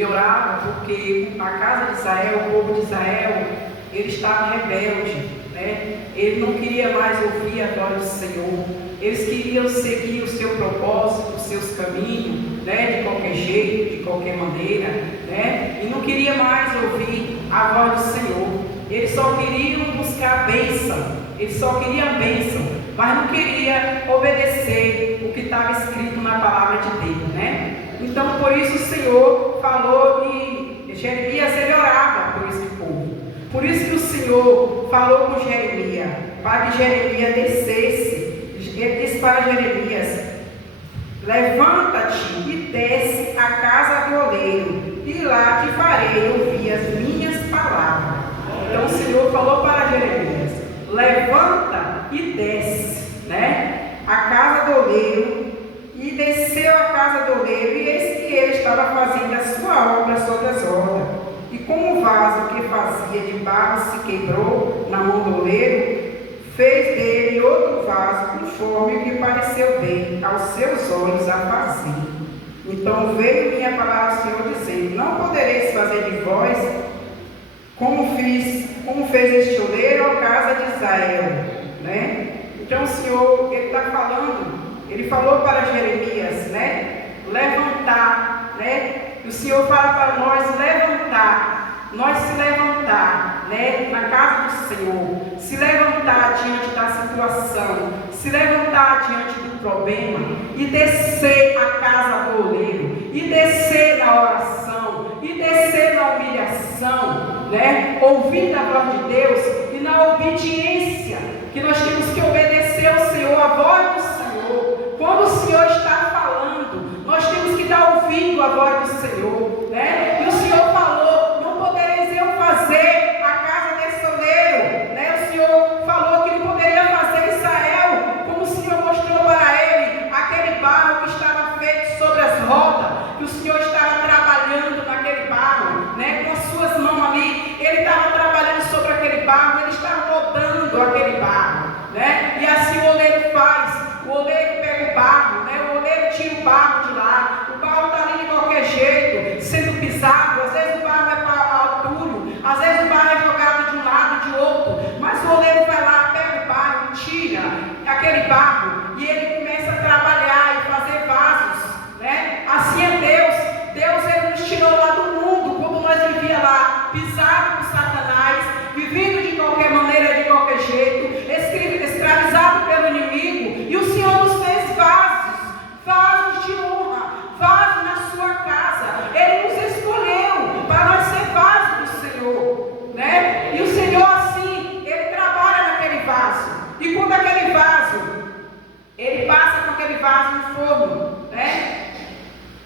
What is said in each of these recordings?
Ele orava porque a casa de Israel, o povo de Israel, ele estava rebelde, né? Ele não queria mais ouvir a voz do Senhor. Eles queriam seguir o seu propósito, os seus caminhos, né? De qualquer jeito, de qualquer maneira, né? E não queria mais ouvir a voz do Senhor. Eles só queriam buscar a bênção. Eles só queriam a bênção, mas não queria obedecer o que estava escrito na palavra de Deus, né? Então, por isso o Senhor falou que Jeremias, ele orava por esse povo. Por isso que o Senhor falou com Jeremias, para que Jeremias descesse. Ele disse para Jeremias: levanta-te e desce à casa do oleiro, e lá te farei ouvir as minhas palavras. Então o Senhor falou para Jeremias: levanta e desce, né? A casa do oleiro. E desceu à casa do oleiro, e eis que ele estava fazendo a sua obra sobre as rodas. E como o vaso que fazia de barro se quebrou na mão do oleiro, fez dele outro vaso conforme o que pareceu bem aos seus olhos a fazer. Então veio minha palavra ao Senhor dizendo: não podereis fazer de vós como fez este oleiro à casa de Israel, né? Então o Senhor, ele está falando, ele falou para Jeremias, né? Levantar, né? E o Senhor fala para nós levantar, nós se levantar, né? Na casa do Senhor, se levantar diante da situação, se levantar diante do problema e descer à casa do oleiro, e descer na oração, e descer na humilhação, né? Ouvindo a voz de Deus e na obediência, que nós temos que obedecer ao Senhor, a voz do Senhor. Quando o Senhor está falando, nós temos que dar ouvido à voz do Senhor, né? E o Senhor falou: não podereis eu fazer a casa desse oleiro, né? O Senhor falou que não poderia fazer Israel, como o Senhor mostrou para ele aquele barro que estava feito sobre as rodas, que o Senhor estava trabalhando naquele barro, né? Com as suas mãos ali, ele estava trabalhando sobre aquele barro, ele estava rodando aquele barro, né? E assim o oleiro faz. O oleiro pega o barro, né? O oleiro tira o barro de lá. O barro está ali de qualquer jeito, sendo pisado. Às vezes o barro vai para o túnel, às vezes o barro é jogado de um lado e de outro. Mas o oleiro vai lá, pega o barro, tira aquele barro e ele começa a trabalhar e fazer vasos, né? Assim é Deus. Deus, ele nos tirou lá do mundo, quando nós vivíamos lá, pisado por Satanás, vivendo de qualquer maneira, de qualquer jeito, escravizado pelo inimigo. E o Senhor nos fez vasos de honra, vasos na sua casa. Ele nos escolheu para nós ser vasos do Senhor, né? E o Senhor, assim, ele trabalha naquele vaso. E quando aquele vaso, ele passa com aquele vaso no forno, né?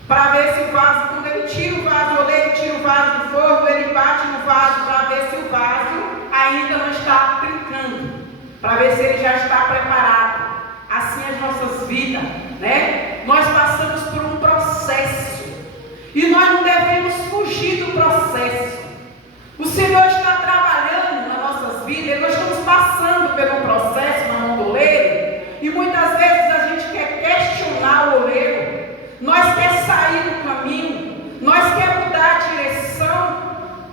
Para ver se o vaso, quando ele tira o vaso, o oleiro tira o vaso do forno, ele bate no vaso para ver se o vaso ainda não está trincando, para ver se ele já está preparado. Assim as nossas vidas, né? Nós passamos por um processo e nós não devemos fugir do processo. O Senhor está trabalhando nas nossas vidas, nós estamos passando pelo processo na mão do oleiro, e muitas vezes a gente quer questionar o oleiro, nós quer sair do caminho, nós quer mudar a direção,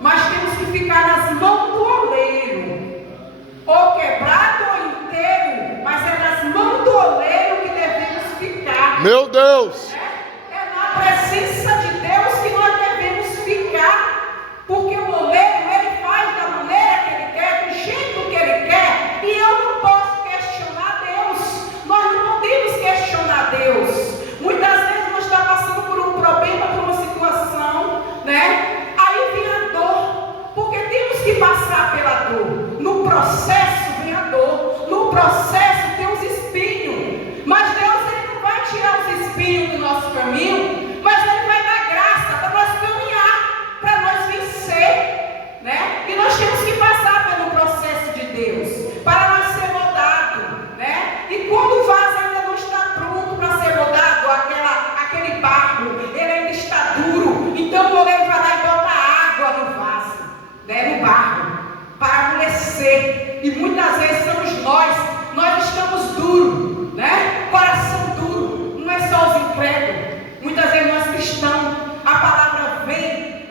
mas temos que ficar nas mãos do oleiro, ou quebrado ou inteiro, mas é nas mãos do oleiro que devemos ficar. Meu Deus! É na presença de Deus que nós devemos ficar, porque o oleiro, ele faz da maneira que ele quer, do jeito que ele quer, e eu não posso questionar Deus. Nós não podemos questionar Deus. Muitas vezes nós estamos passando por um problema, por uma situação, né? Aí vem a dor, porque temos que passar pela dor. No processo vem a dor, no processo tem os espinhos, mas Deus, ele não vai tirar os espinhos do nosso caminho, mas ele vai dar graça para nós caminhar, para nós vencer, né? E nós temos que passar pelo processo de Deus, para nós ser moldados, né? E quando o vaso ainda não está pronto para ser moldado, aquele barro, ele ainda está duro, então o oleiro vai lá e bota água no vaso, né? No barro, para amolecer. E muitas vezes somos nós estamos duros, né? Coração duro, não é só os incrédulos. Muitas vezes nós cristãos, a palavra vem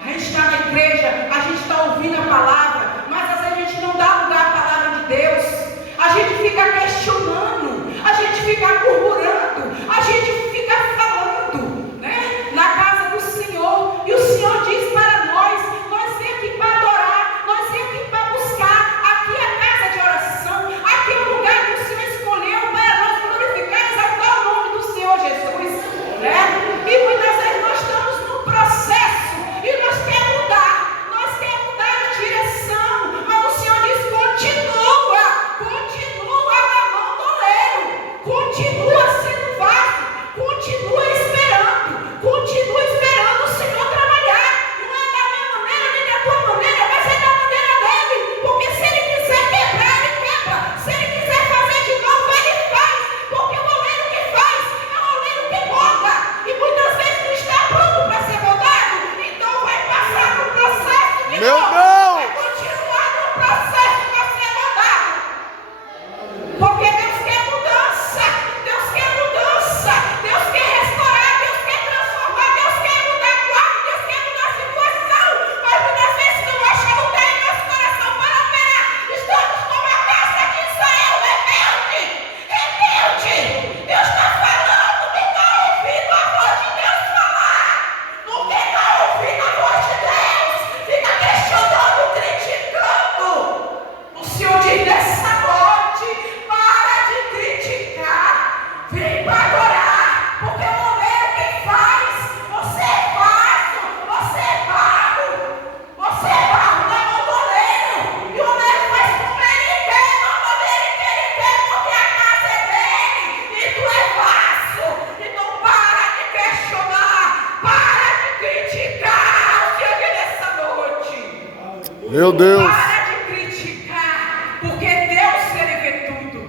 Meu Deus. Para de criticar, porque Deus ele vê tudo.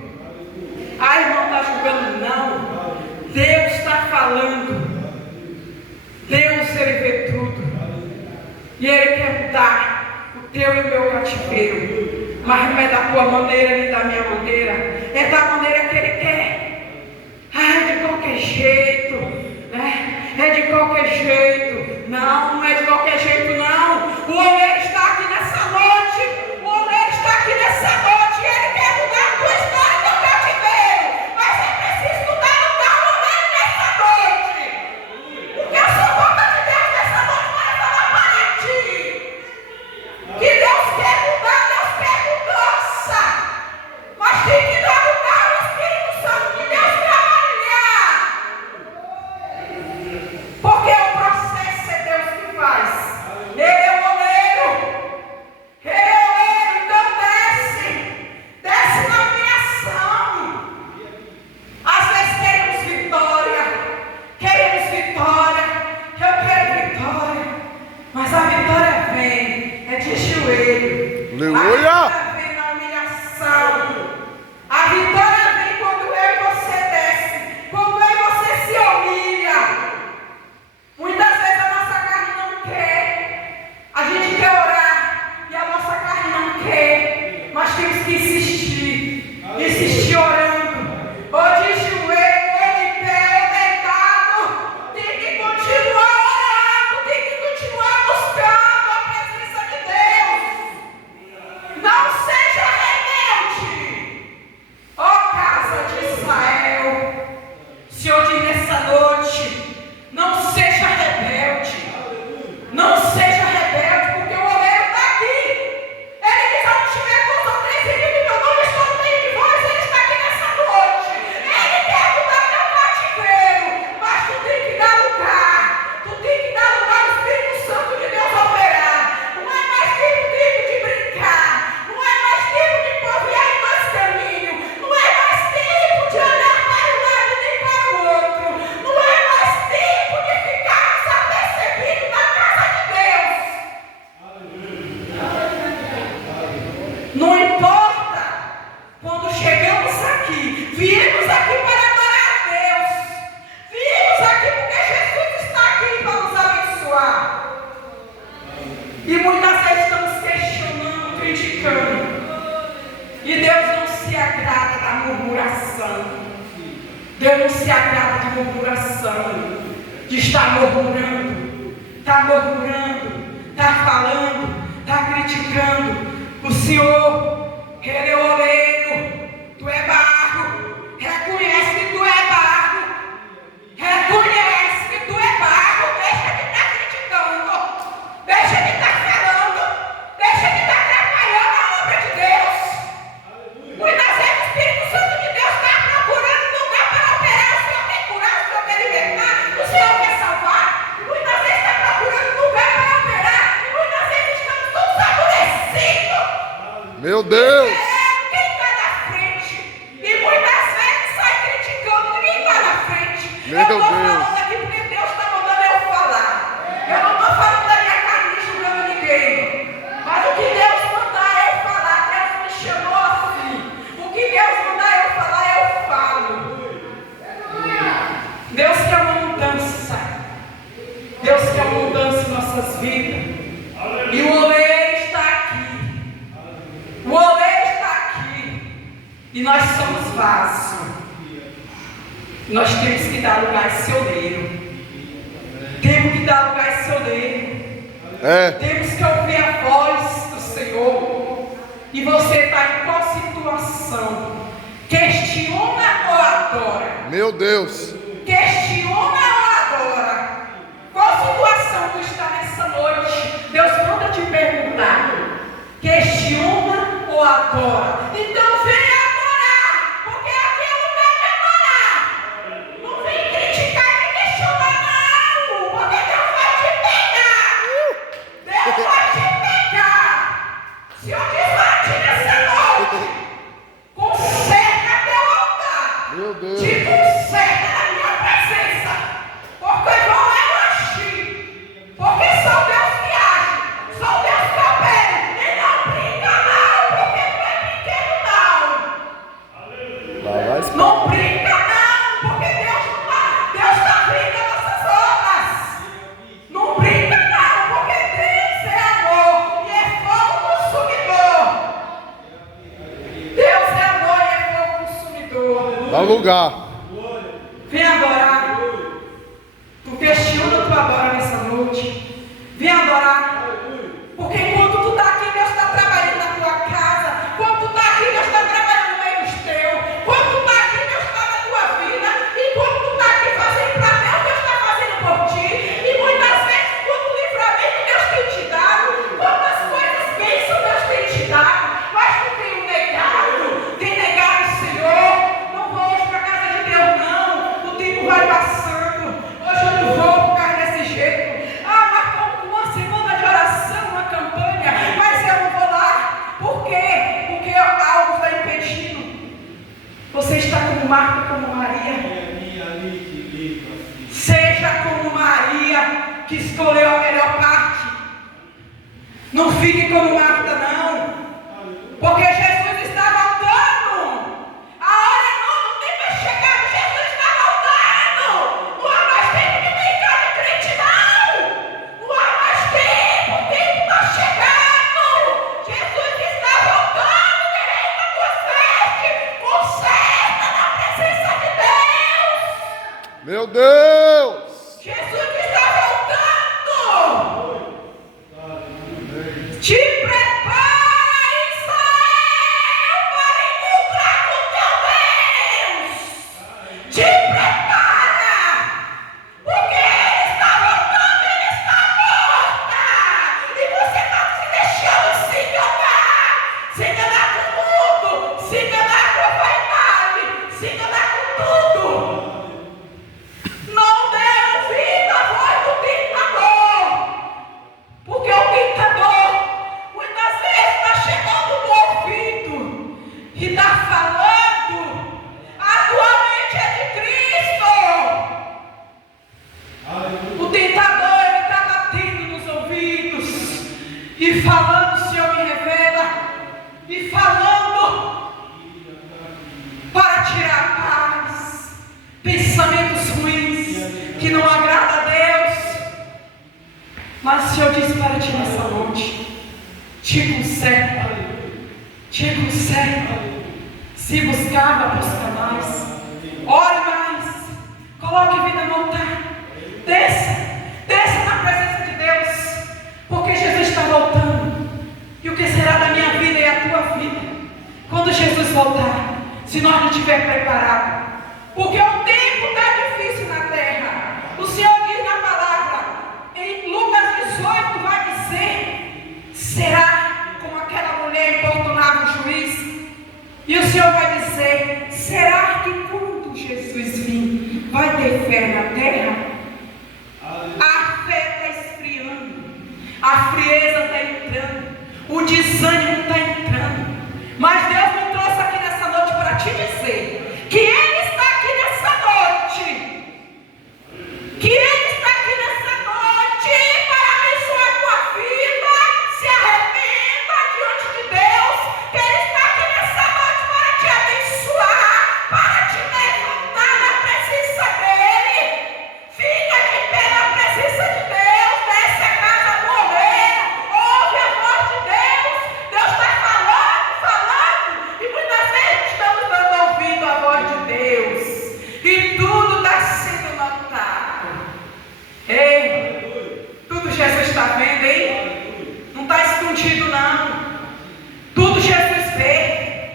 Ah, irmão, está julgando? Não. Deus está falando. Deus ele vê tudo. E ele quer mudar o teu e o meu cativeiro. Mas não é da tua maneira nem da minha maneira. É da maneira que ele quer. Ah, é de qualquer jeito, né? É de qualquer jeito. Não, não é de qualquer jeito, não. O oleiro está aqui nessa noite. O oleiro está aqui nessa noite. E ele quer mudar a tua história do cativeiro. Mas é preciso mudar o teu oleiro nessa noite. Porque eu sou boca de Deus nessa noite para falar para ti. Que Deus quer mudar, Deus quer mudança. Mas tem que dar lugar ao Espírito Santo de Deus trabalhar. Porque o processo é Deus que faz. Ele é o oleiro. Ele é o oleiro, então desce. Desce na humilhação. Às vezes queremos vitória. Queremos vitória. Eu quero vitória. Mas a vitória vem. É de joelho. Aleluia. A vitória vem na humilhação. A vitória vem quando eu e você desce. Quando eu e você se humilha. Muitas vezes a nossa carne não quer. A gente quer orar e a nossa carne não quer. Mas temos que insistir. Insistir orando. Ou de joelho, ou de pé, ou deitado. Tem que continuar orando. Tem que continuar buscando a presença de Deus. Não seja rebelde. Ó casa de Israel. O Senhor diz nessa noite. Não seja rebelde. Não seja rebelde, porque o oleiro está aqui. Ele diz: onde estiver duas ou três reunidos em meu nome, estou no meio de vós. Ele está aqui nessa noite. Ele quer mudar teu cativeiro. Mas tu tem que dar lugar. Tu tem que dar lugar ao Espírito Santo de Deus operar. Não é mais tempo de brincar. Não é mais tempo de confiar em dois caminhos. Não é mais tempo de olhar para um lado nem para o outro. Não é mais tempo de ficar desapercebido na casa de Deus. Não importa quando chegamos aqui, viemos aqui para adorar a Deus. Viemos aqui porque Jesus está aqui para nos abençoar. E muitas vezes estamos questionando, criticando. E Deus não se agrada da murmuração. Deus não se agrada de murmuração. De estar murmurando. Está falando, está criticando. O Senhor, Ele é o oleiro. Tu é barro. Reconhece que tu é barro. Reconhece que tu é barro. Deixa de estar criticando. Deixa de estar falando. Deixa de estar atrapalhando a obra de Deus. Muitas vezes o Espírito Santo de Deus está procurando lugar para operar. O Senhor quer curar, o Senhor quer libertar, o Senhor quer salvar. E muitas vezes está procurando lugar para operar. E muitas vezes estamos todos adormecidos. Meu Deus. Quem está na frente? E muitas vezes sai criticando. Ninguém está na frente. Meu Eu estou Deus. falando aqui porque Deus está mandando eu falar. Eu não estou falando da minha carne julgando ninguém. Mas o que Deus mandar eu falar, Deus me chamou assim. O que Deus mandar eu falar, eu falo. Deus quer uma mudança. Deus quer uma mudança em nossas vidas. E o oleiro está aqui. O oleiro está aqui. E nós somos vasos. Nós temos que dar lugar a esse oleiro. Temos que dar lugar a esse oleiro. Temos que ouvir a voz do Senhor. E você está em qual situação? Questiona ou adora? Meu Deus. Questiona ou adora? Qual situação tu está nessa noite? Deus manda te perguntar. Questiona ou adora? Então venha adorar, porque aqui é lugar de adorar. Não vem criticar nem questionar, não, porque Deus vai te pegar. Deus vai te pegar. Se eu te bati nessa noite, conserta teu altar. Meu Deus. Te conserta na minha presença. Porque não é agir. Porque só Deus que age. Só Deus que opera. Nem ao lugar. Vem adorar. Porque este ano tu adora nessa noite. Vem adorar. Porque enquanto tu está aqui, Deus está trabalhando na tua casa. Quando tu está aqui, Deus está trabalhando no meio dos teus. Quando tu está aqui, Deus está na tua vida. E quando tu está aqui fazendo para Deus, Deus está fazendo por ti. E muitas vezes, quando o livramento Deus tem te dado, quantas coisas bênçãos Deus tem te dado, mas tu tem negado o Senhor. Não vou hoje para a casa de Deus, não. O tempo vai passando. Hoje eu não vou por causa desse jeito. Marcou uma semana de oração, uma campanha, mas eu não vou lá. Por quê? Porque algo está impedindo. Você está como Marta, como Maria. Seja como Maria, que escolheu a melhor parte. Não fique como Marta, não. Porque Jesus está voltando. A hora não tempo é chegado. Jesus está voltando. Não há mais tempo de brincar de crente, não. Não há mais tempo. O tempo está chegando. Jesus está voltando. Querendo a tua conserta na presença de Deus. Meu Deus! Jesus está voltando. Te prepara, Israel, para encontrar com teu Deus. Te prepara, porque Ele está voltando, Ele está morta. E você está se deixando se enganar com o mundo, se enganar com a vaidade, se enganar com tudo. Não dê ouvido à voz do tentador, porque o tentador muitas vezes está chegando no ouvido e está falando: a tua mente é de Cristo. O tentador, ele está batendo nos ouvidos e falando: Senhor, me revela, e falando para tirar a paz, pensamentos ruins que não agradam a Deus. Mas o Senhor diz para ti nessa noite: te conserta, te conserta. Se buscava, busca mais, ore mais, coloque vida no altar, desça na presença de Deus, porque Jesus está voltando. E o que será da minha vida e a tua vida quando Jesus voltar, se nós não estiver preparados? Porque o tempo está difícil na terra. O Senhor diz na palavra, em Lucas 18, vai dizer: será como aquela mulher importunava o juiz? E o Senhor vai dizer: será que quando Jesus vir, vai ter fé na terra? A fé está esfriando, a frieza está entrando, o desânimo está entrando. Mas Deus me trouxe aqui nessa noite para te dizer que Ele está aqui nessa noite, que Ele está aqui nessa noite para abençoar a tua vida. Se arrependa diante de Deus, que Ele está aqui nessa noite para te abençoar, para te levantar na presença dEle. Fica de pé na presença de Deus, desce a casa do oleiro, ouve a voz de Deus. Deus está falando, e muitas vezes estamos dando ouvido à voz de Deus, e tudo está sendo notado. Ei, tudo Jesus está vendo, hein? Não está escondido, não. Tudo Jesus vê.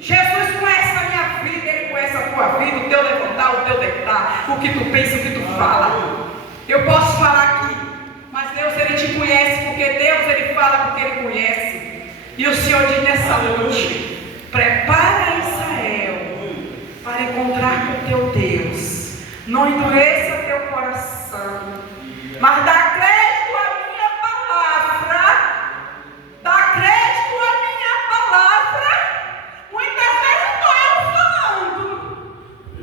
Jesus conhece a minha vida, Ele conhece a tua vida, o teu levantar, o teu deitar, o que tu pensa, o que tu fala. Eu posso falar aqui, mas Deus, Ele te conhece, porque Deus, Ele fala porque Ele conhece. E o Senhor diz nessa noite: prepara Israel para encontrar com teu Deus. Não endureça teu coração, mas dá crédito à minha palavra. Dá crédito à minha palavra. Muitas vezes estou eu falando,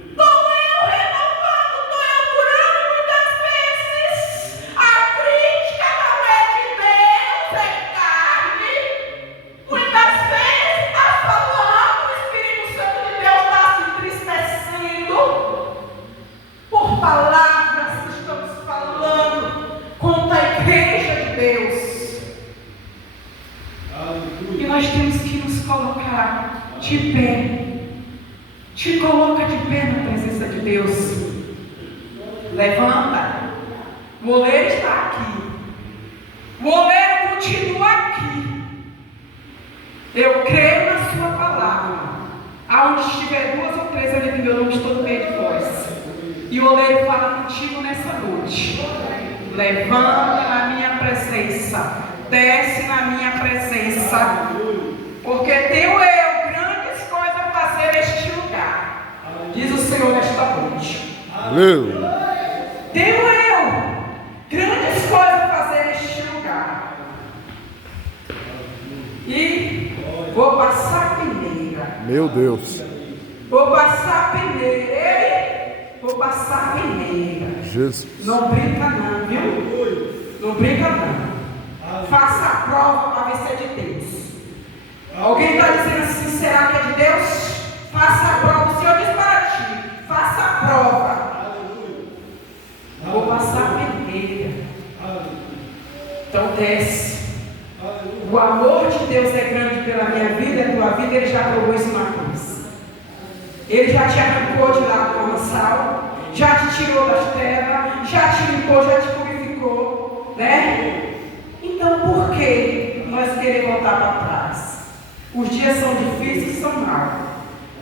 estou eu renovando, estou eu curando. Muitas vezes a crítica não é de Deus, é carne. Muitas vezes está falando, o Espírito Santo de Deus está se entristecendo por palavras que estamos falando contra a igreja de Deus. E nós temos que nos colocar de Te coloca de pé na presença de Deus. Levanta. O oleiro está aqui. O oleiro continua aqui. Eu creio na sua palavra. Aonde estiver 2 ou 3 ali no meu nome, estou no meio de vós. E o oleiro fala contigo nessa noite. Levanta na minha presença. Desce na minha presença. Porque tenho eu grandes coisas a fazer neste lugar. Diz o Senhor nesta noite. Aleluia. Tenho eu grandes coisas a fazer neste lugar. E vou passar peneira. Meu Deus. Vou passar peneira. Vou passar peneira. Jesus. Não brinca não, viu? Não brinca não. Faça a prova para ver se é de Deus. Alguém está dizendo assim, será que é de Deus? Faça a prova. O Senhor diz para ti, faça a prova. Vou passar peneira. Então desce. O amor de Deus é grande pela minha vida, a tua vida. Ele já provou isso na cruz. Ele já te arrancou de lá do lamaçal, já te tirou das trevas, já te limpou, já te purificou, né? Então por que nós queremos voltar para trás? Os dias são difíceis, são maus,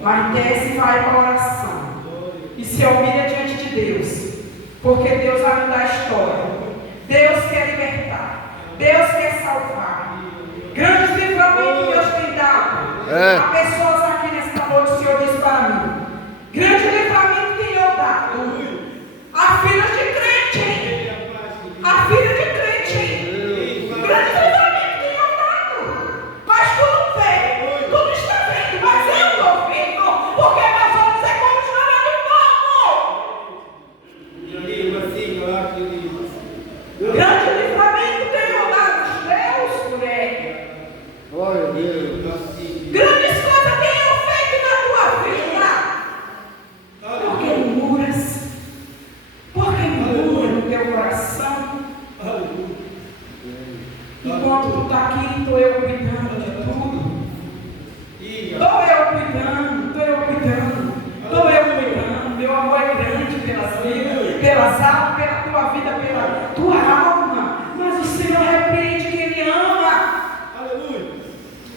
mas desce e vai para a oração e se humilha diante de Deus, porque Deus vai mudar a história. Deus quer libertar, Deus quer salvar. Grandes livramentos que Deus tem dado a pessoas aqui nesta noite. O Senhor disse para mim: grande livramento que eu dado a filhos de crente, a filha de crente. Grande livramento que eu dado, mas tu não vê, tu não está vendo, mas eu estou vendo, porque meus olhos é como chama de fogo. Grande livramento que eu dado aos teus, mulher. Glória a Deus. Grandes coisas tenho feito na tua vida. Porque murmuras? Porque murmura no teu coração? Enquanto tu está aqui, estou eu cuidando de tudo. Estou eu cuidando, estou eu cuidando, estou eu cuidando. Meu amor é grande pelas vidas, pelas almas, pela tua vida, pela tua alma. Mas o Senhor repreende quem Ele ama.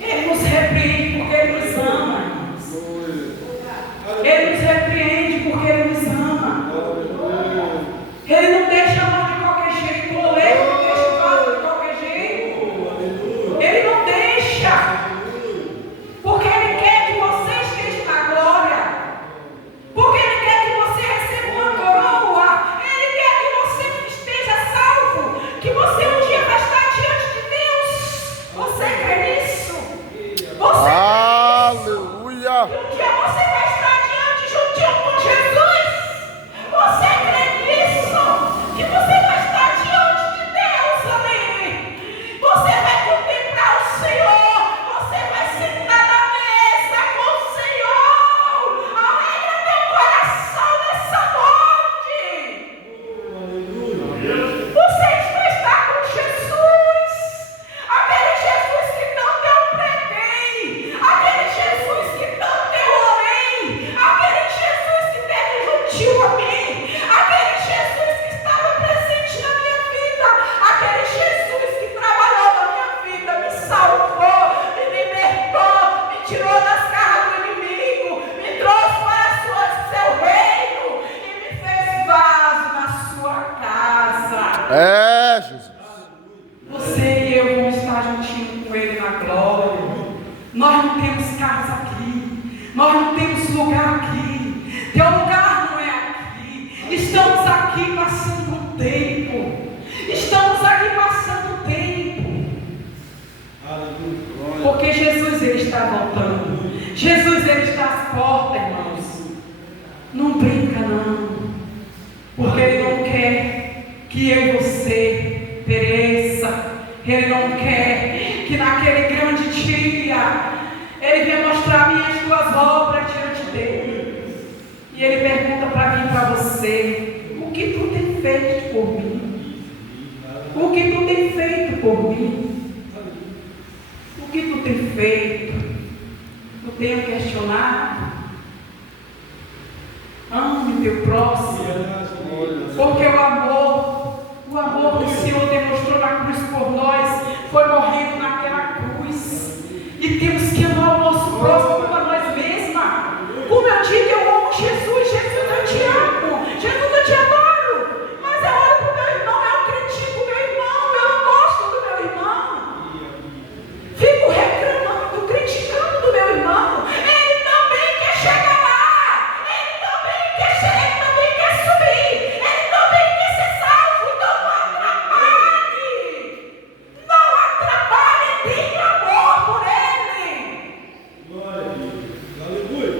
Ele nos repreende porque Ele nos ama, irmãos. Ele nos repreende porque Ele nos ama. Ele não deixa a mão de qualquer jeito, o oleiro não deixa o vaso de qualquer jeito. Ele não deixa, porque Ele quer que você esteja na glória, porque Ele quer que você receba uma coroa, Ele quer que você esteja salvo, que você um dia vai estar diante de Deus. Você crê nisso? Você Aleluia. crê que um dia você vai estar diante juntinho com Jesus? Você crê nisso? Que você vai estar diante de Deus, amém? Você vai contemplar o Senhor, você vai sentar na mesa com o Senhor. Alegra teu coração nessa noite. Você está com Jesus, aquele Jesus que não deu pretém, aquele Jesus que não deu orei, aquele Jesus que teve juntinho a mim, aquele Jesus que estava presente na minha vida, aquele Jesus que trabalhou na minha vida, me salvou, me libertou, me tirou das garras do inimigo, me trouxe para seu reino e me fez vaso na sua casa. Jesus. Você e eu vamos estar juntinho com Ele na glória. Nós não temos casa aqui, nós não temos lugar aqui, teu lugar não é aqui. Estamos aqui passando um tempo, estamos aqui passando um tempo, porque Jesus Ele está voltando, Jesus Ele está às portas, irmãos. Não brinca não, porque Ele não quer que eu e você pereça. Ele não quer que naquele grande dia Ele venha mostrar minhas tuas obras diante dele. E Ele pergunta para mim e para você: o que tu tem feito por mim? O que tu tem feito por mim? O que tu tem feito? Tu tem questionado? teu próximo. Porque o amor que o Senhor demonstrou na cruz por nós, foi morrendo naquela cruz. E temos que amar o nosso próximo como a nós mesmos. Como eu digo, eu amo Jesus. Jesus, eu te amo. Jesus, eu te adoro. Mas eu olho para o meu irmão, eu critico o meu irmão, eu não gosto do meu irmão. Fico reclamando, criticando do meu irmão. Ele também quer chegar lá. Ele também quer subir. Ele também quer ser salvo. Então não atrapalhe. Não atrapalhe, tenha amor por ele. Glória a Deus. Aleluia.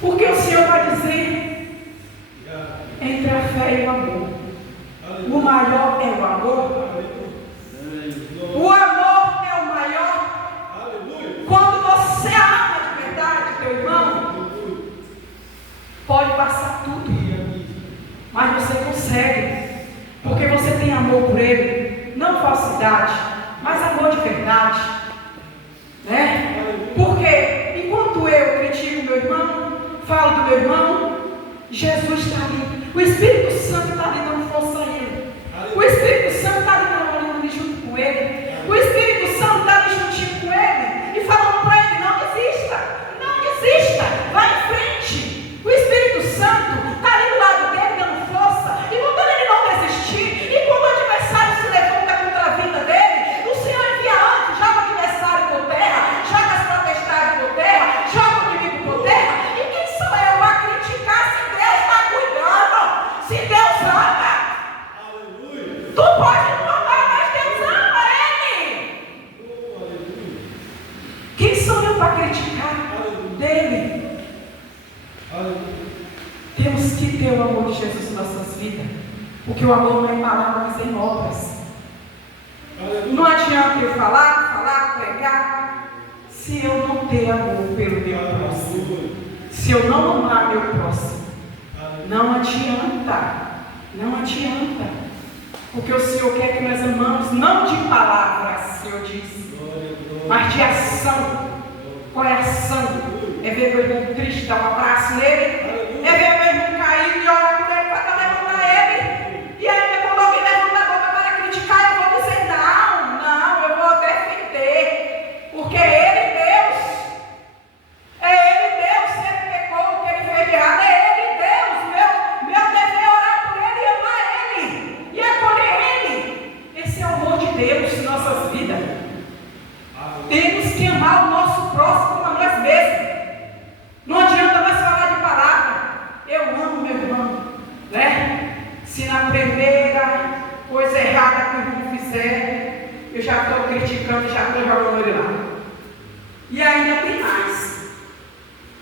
Porque o Senhor vai dizer entre a fé e o amor. O maior é o amor. O amor é o maior. Quando você ama de verdade teu irmão, pode passar tudo, mas você consegue, porque você tem amor por ele, não falsidade, mas amor de verdade, né? Porque enquanto eu critico meu irmão, falo do meu irmão, Jesus está ali, o Espírito Santo está ali dando força a ele, o Espírito Santo está ali trabalhando ali junto com ele, o Espírito Santo está ali juntinho com ele e falando para ele: não desista, vai em frente. O Espírito Santo está ali do lado dele dando força e mandando ele não desistir. E quando o adversário se levanta contra a vida dele, o Senhor envia anjos, joga o adversário por terra, joga as potestades por terra, joga o inimigo por terra. E quem sou eu para criticar se Deus está cuidando? Se Deus ama, tu pode não amar, mas Deus ama ele. Quem sou eu para criticar dele? Temos que ter o amor de Jesus em nossas vidas, porque o amor não é em palavras, mas em obras. Não adianta eu falar, pregar, se eu não ter amor pelo meu próximo, se eu não amar meu próximo. Não adianta, porque o Senhor quer que nós amamos não de palavras, o Senhor disse, mas de ação. Qual é a ação? É ver meu irmão triste, dar um abraço nele, é ver meu irmão caído e orar por ele para levantar ele. E aí quando alguém levanta a boca para criticar, eu vou dizer: não, eu vou defender, porque é ele Deus, se ele pecou, o que ele fez de errado, é ele Deus, meu dever é orar por ele e amar ele, e acolher ele. Esse é o amor de Deus em nossas vidas. Temos que amar o nosso próximo como a nós mesmos. Não adianta mais falar de palavra. Eu amo meu irmão, né? Se na primeira coisa errada que o irmão fizer, eu já estou criticando, já estou jogando ele lá. E ainda tem mais.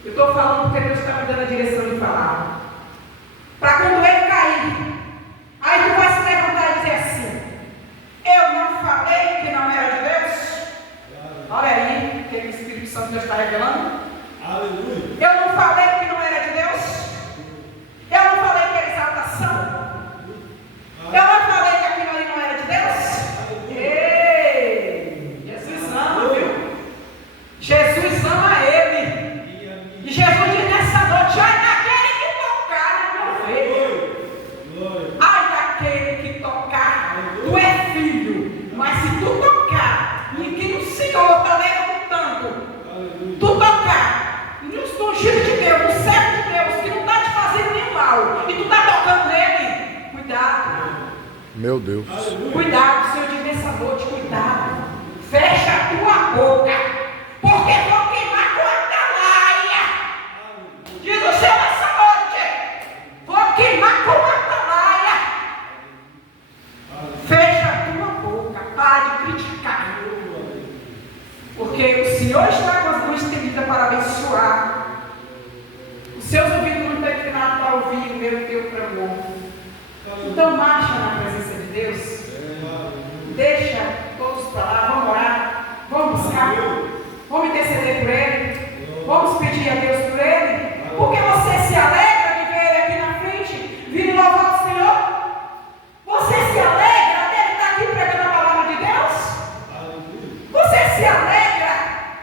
Eu estou falando porque Deus está me dando a direção de falar. Para quando ele cair, aí tu vai se levantar e dizer assim: eu não falei que não era de Deus? Olha aí, o que o Espírito Santo Deus está revelando. Aleluia. Eu não falei que não era de Deus? Eu não falei que era exaltação? Eu não falei que aquilo ali não era de Deus? Ei, Jesus ama, viu? Jesus ama ele. E Jesus diz nessa noite: ai daquele que tocar na minha ovelha. Ai daquele que tocar. Tu é filho, mas se tu tocar em que o Senhor está levantando, tu tocar no ungido de Deus, no servo de Deus, que não está te fazendo nenhum mal, e tu está tocando nele, cuidado. Meu Deus. Cuidado, o Senhor diz nessa noite: cuidado. Fecha a tua boca, porque vou queimar com a atalaia. Diz o Senhor nessa noite: vou queimar com a atalaia. Fecha a tua boca, para de criticar. Porque o Senhor está com as mãos estendidas para abençoar. Os seus ouvidos não estão inclinados para ouvir o meu e teu clamor. Então marcha na presença de Deus. Deixa todos para lá, vamos orar, vamos buscar, vamos interceder por ele, vamos pedir a Deus por ele, porque você se alegra de ver ele aqui na frente, vindo louvar o Senhor. Você se alegra dele estar aqui pregando a palavra de Deus? Você se alegra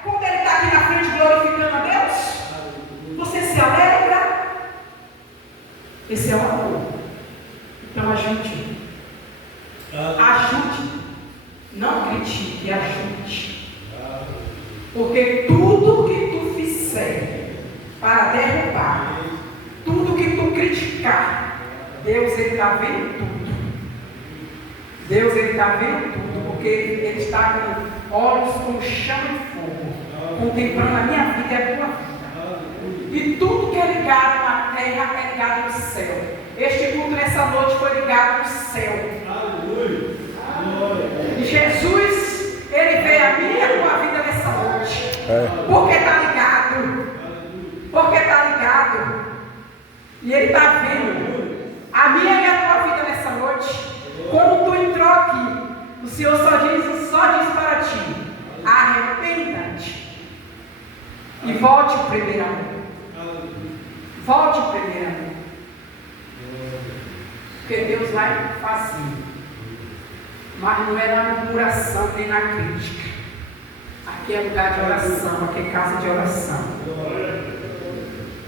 quando ele está Não critique, ajude. Porque tudo que tu fizer para derrubar, tudo que tu criticar, Deus está vendo tudo. Deus está vendo tudo, porque Ele está com olhos como chama de fogo, contemplando a minha vida e a tua vida. E tudo que é ligado na terra é ligado no céu. Este culto nessa noite foi ligado no céu. E Jesus, Ele veio a minha e a tua vida nessa noite. Porque está ligado. Porque está ligado. E Ele está vendo a minha e a tua vida nessa noite. Como tu entrou aqui, o Senhor só diz para ti: arrependa-te e volte ao primeiro amor. Volte ao primeiro amor. Porque Deus vai fazer. Mas não é na murmuração nem na crítica. Aqui é lugar de oração, aqui é casa de oração.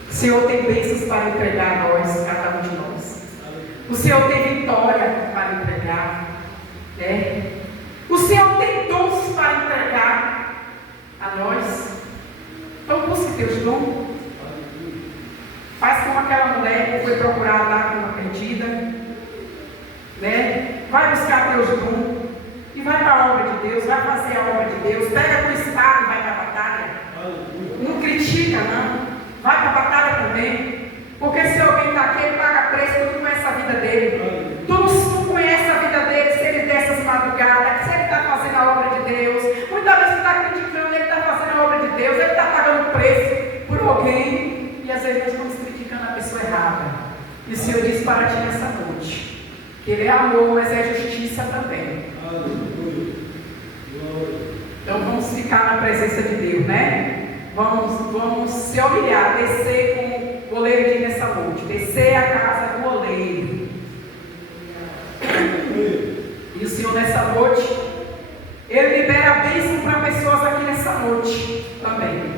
O Senhor tem bênçãos para entregar a nós, cada um de nós. O Senhor tem vitória para entregar. O Senhor tem dons para entregar a nós. Então busque teus dons. Faz como aquela mulher que foi procurar lá com uma perdida. Vai buscar teus dons. E vai para a obra de Deus. Vai fazer a obra de Deus. Pega o estado e vai para a batalha. Não critica, não. Vai para a batalha também. Porque se alguém está aqui, ele paga preço, tu não conhece a vida dele. Tu não conhece a vida dele, se ele desce as madrugadas, se ele está fazendo a obra de Deus. Muitas vezes tu está criticando, ele está fazendo a obra de Deus, ele está pagando preço por alguém. E às vezes nós estamos criticando a pessoa errada. E o Senhor diz para ti nessa noite, que Ele é amor, mas é justiça também. Então vamos ficar na presença de Deus, né? Vamos se humilhar, descer como o oleiro diz nessa noite, descer a casa do oleiro. E o Senhor nessa noite, Ele libera a bênção para pessoas aqui nessa noite também.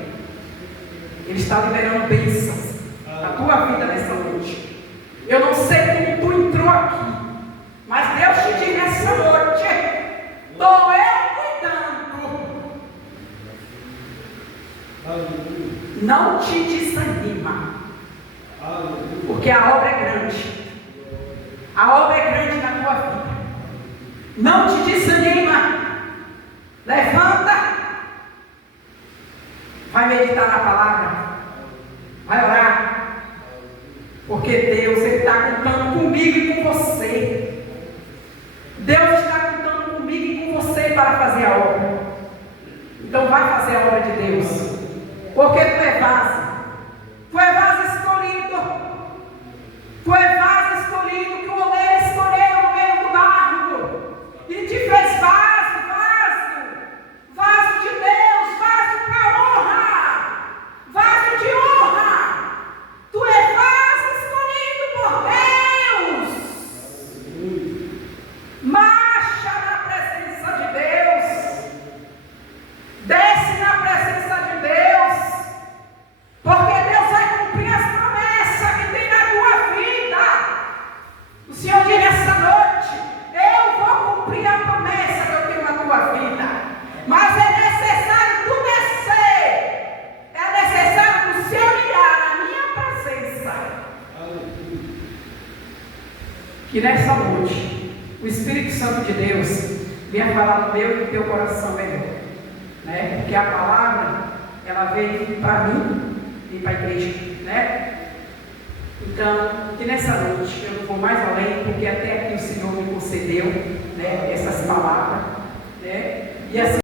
Ele está liberando bênçãos na tua vida nessa noite. Eu não sei como tu entrou aqui, mas Deus te diz nessa noite: estou eu cuidando. Não te desanima, porque a obra é grande. A obra é grande na tua vida. Não te desanima. Levanta. Vai meditar na palavra. Vai orar. Porque Deus está contando comigo e com você. Deus está contando comigo e com você para fazer a obra. Então vai fazer a obra de Deus. Porque tu é vaso. Tu é vaso escolhido. Tu é vaso escolhido que o oleiro escolheu no meio do barro. E te fez vaso, vaso de Deus, vaso para honra, vaso de honra. Tu é vaso escolhido por Deus. Marcha na presença de Deus. Desce na presença de Deus. Porque Deus vai cumprir as promessas que tem na tua vida. O Senhor diz nessa noite: eu vou cumprir a promessa que eu tenho na tua vida. Mas é necessário tu descer. É necessário tu se humilhar na minha presença. Que nessa noite o Espírito Santo de Deus venha falar no meu e no teu coração melhor. Porque a palavra, ela veio para mim e para a igreja, Então, que nessa noite eu não vou mais além, porque até aqui o Senhor me concedeu, essas palavras, E assim